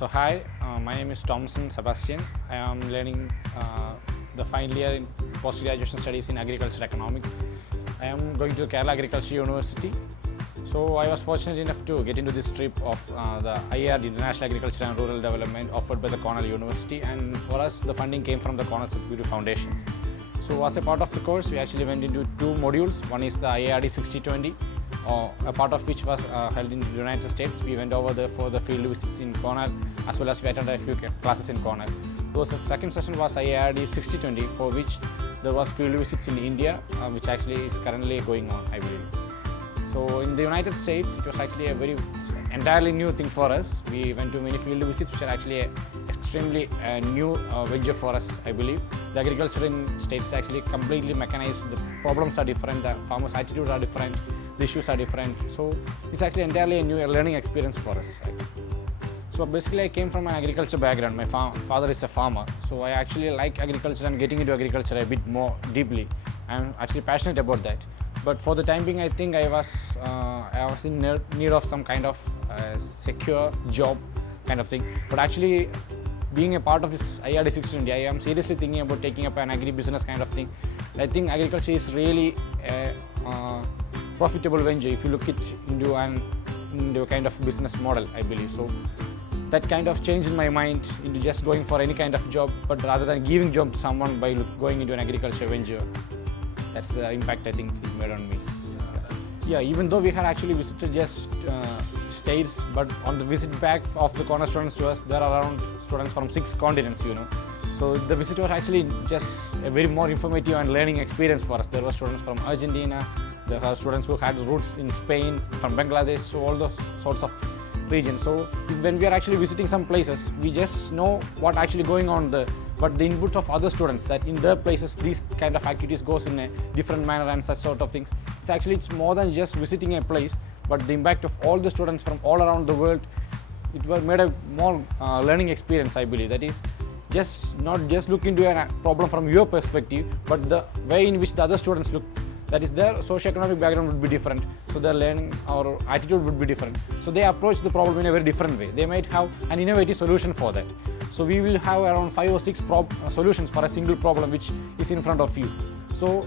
My name is Thompson Sebastian. I am learning the final year in post-graduation studies in agriculture economics. I am going to Kerala Agriculture University. So I was fortunate enough to get into this trip of the IARD International Agriculture and Rural Development offered by the Cornell University, and for us the funding came from the Cornell Security Foundation. So as a part of the course, we actually went into two modules. One is the IARD 6020, a part of which was held in the United States. We went over there for the field visits in Cornell, as well as we attended a few classes in Cornell. So the second session was IARD 6020, for which there was field visits in India, which actually is currently going on, I believe. So in the United States, it was actually a very entirely new thing for us. We went to many field visits, which are actually extremely new venture for us, I believe. The agriculture in states is actually completely mechanized. The problems are different, the farmers' attitudes are different, the issues are different. So it's actually entirely a new learning experience for us. So basically I came from an agriculture background. My father is a farmer. So I actually like agriculture and getting into agriculture a bit more deeply. I'm actually passionate about that. But for the time being, I think I was in need of some kind of secure job kind of thing. But actually, being a part of this IARD 620, I am seriously thinking about taking up an agri-business kind of thing. I think agriculture is really a profitable venture if you look it into a kind of business model, I believe. So that kind of changed my mind into just going for any kind of job, but rather than giving job to someone by going into an agriculture venture. That's the impact I think it made on me. Yeah, even though we had actually visited just states, but on the visit back of the Cornell students to us, there are around students from 6 continents, So the visit was actually just a very more informative and learning experience for us. There were students from Argentina, there were students who had roots in Spain, from Bangladesh, so all those sorts of regions. So when we are actually visiting some places, we just know what actually going on there. But the input of other students, that in their places these kind of activities goes in a different manner and such sort of things. It's more than just visiting a place, but the impact of all the students from all around the world, it was made a more learning experience, I believe. That is not just look into a problem from your perspective, but the way in which the other students look. That is, their socio-economic background would be different, so their learning or attitude would be different. So they approach the problem in a very different way. They might have an innovative solution for that. So we will have around 5 or 6 solutions for a single problem which is in front of you. So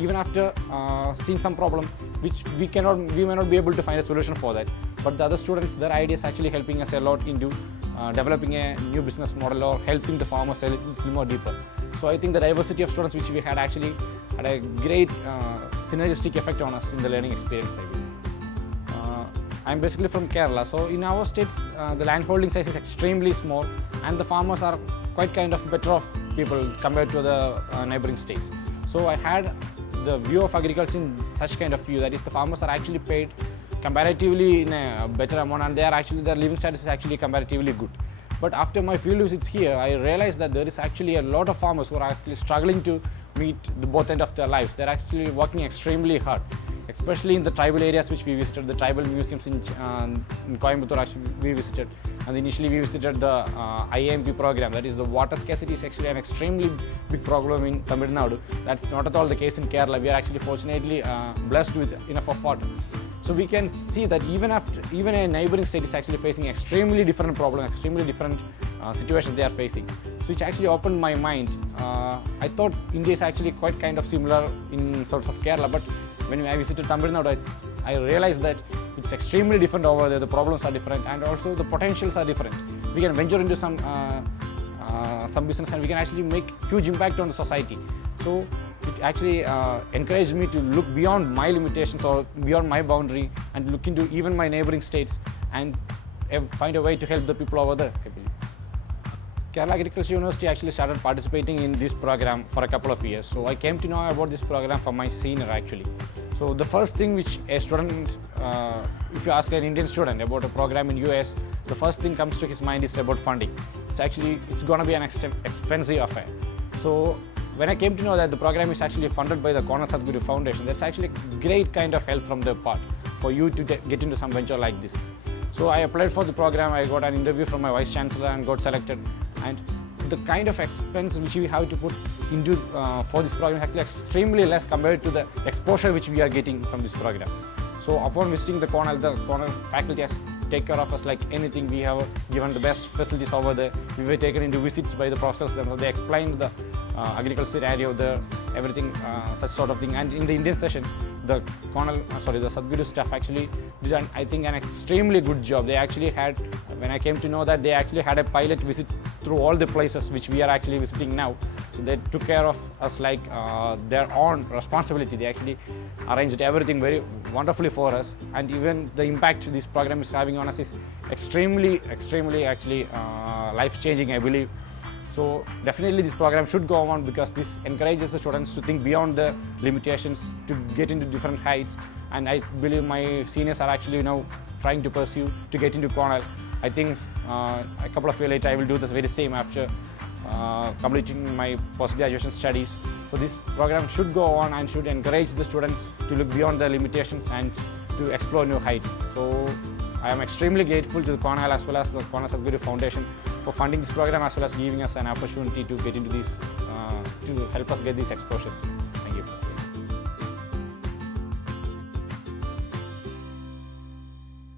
even after seeing some problem which we may not be able to find a solution for that, but the other students, their ideas actually helping us a lot into developing a new business model or helping the farmers a little more deeper. So I think the diversity of students which we had actually had a great synergistic effect on us in the learning experience, I believe. I'm basically from Kerala, so in our states the land holding size is extremely small and the farmers are quite kind of better off people compared to the neighboring states. So I had the view of agriculture in such kind of view, that is, the farmers are actually paid comparatively in a better amount, and their living status is actually comparatively good. But after my field visits here, I realized that there is actually a lot of farmers who are actually struggling to meet the both end of their lives. They're actually working extremely hard, especially in the tribal areas which we visited, the tribal museums in Coimbatore actually we visited. And initially we visited the IAMP program, that is, the water scarcity is actually an extremely big problem in Tamil Nadu. That's not at all the case in Kerala. We are actually fortunately blessed with enough of water. So we can see that even a neighboring state is actually facing extremely different problem, extremely different situations they are facing. So it actually opened my mind. I thought India is actually quite kind of similar in sorts of Kerala, but when I visited Tamil Nadu, I realized that it's extremely different over there. The problems are different, and also the potentials are different. We can venture into some business and we can actually make huge impact on the society. So it actually encouraged me to look beyond my limitations or beyond my boundary and look into even my neighboring states and find a way to help the people over there, I believe. Kerala Agriculture University actually started participating in this program for a couple of years. So I came to know about this program from my senior actually. So the first thing which a student, if you ask an Indian student about a program in US, the first thing comes to his mind is about funding. It's going to be an expensive affair. So when I came to know that the program is actually funded by the Cornell Sadhguru Foundation, that's actually a great kind of help from their part for you to get into some venture like this. So I applied for the program, I got an interview from my Vice Chancellor and got selected. And the kind of expense which we have to put into for this program is actually extremely less compared to the exposure which we are getting from this program. So upon visiting the Cornell faculty has take care of us like anything. We have given the best facilities over there. We were taken into visits by the professors, and they explained the agricultural scenario there, everything, such sort of thing. And in the Indian session, the the Sadhguru staff actually did, I think, an extremely good job. They actually had, when I came to know that they actually had a pilot visit through all the places which we are actually visiting now. So they took care of us like their own responsibility. They actually arranged everything very wonderfully for us, and even the impact this program is having on us is extremely actually life-changing, I believe. So definitely this program should go on, because this encourages the students to think beyond the limitations, to get into different heights. And I believe my seniors are actually now trying to pursue to get into Cornell. I think a couple of years later I will do the very same after completing my post-graduation studies. So this program should go on and should encourage the students to look beyond the limitations and to explore new heights. So I am extremely grateful to the Cornell as well as the Cornell Sadhguru Foundation for funding this program, as well as giving us an opportunity to get into these, to help us get these exposures. Thank you.